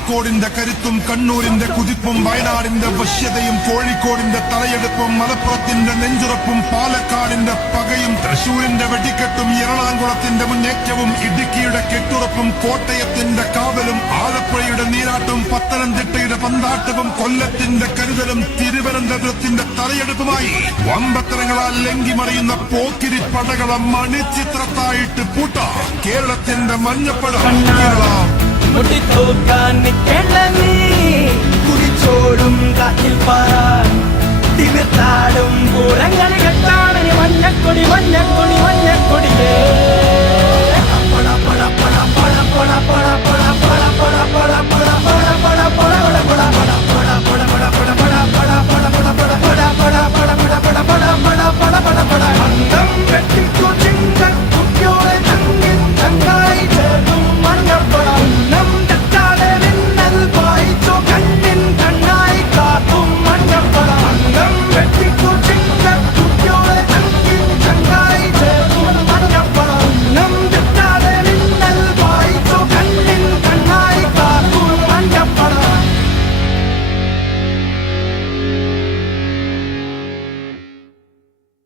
കാസർകോടിന്റെ കരുത്തും കണ്ണൂരിന്റെ കുതിപ്പും വയനാടിന്റെ വശ്യതയും കോഴിക്കോടിന്റെ തലയെടുപ്പും മലപ്പുറത്തിന്റെ നെഞ്ചുറപ്പും പാലക്കാടിന്റെ പകയും തൃശൂരിന്റെ വെടിക്കെട്ടും എറണാകുളത്തിന്റെ മുന്നേറ്റവും ഇടുക്കിയുടെ കെട്ടുറപ്പും കോട്ടയത്തിന്റെ കാവലും ആലപ്പുഴയുടെ നീരാട്ടും പത്തനംതിട്ടയുടെ പന്താട്ടവും കൊല്ലത്തിന്റെ കരുതലും തിരുവനന്തപുരത്തിന്റെ തലയെടുപ്പുമായി വമ്പത്തരങ്ങളാൽ ലംഘിമറിയുന്ന പോക്കിരി പടകളെ മണിച്ചിത്രത്തായിട്ട് പൂട്ട കേരളത്തിന്റെ മഞ്ഞപ്പട കേരളം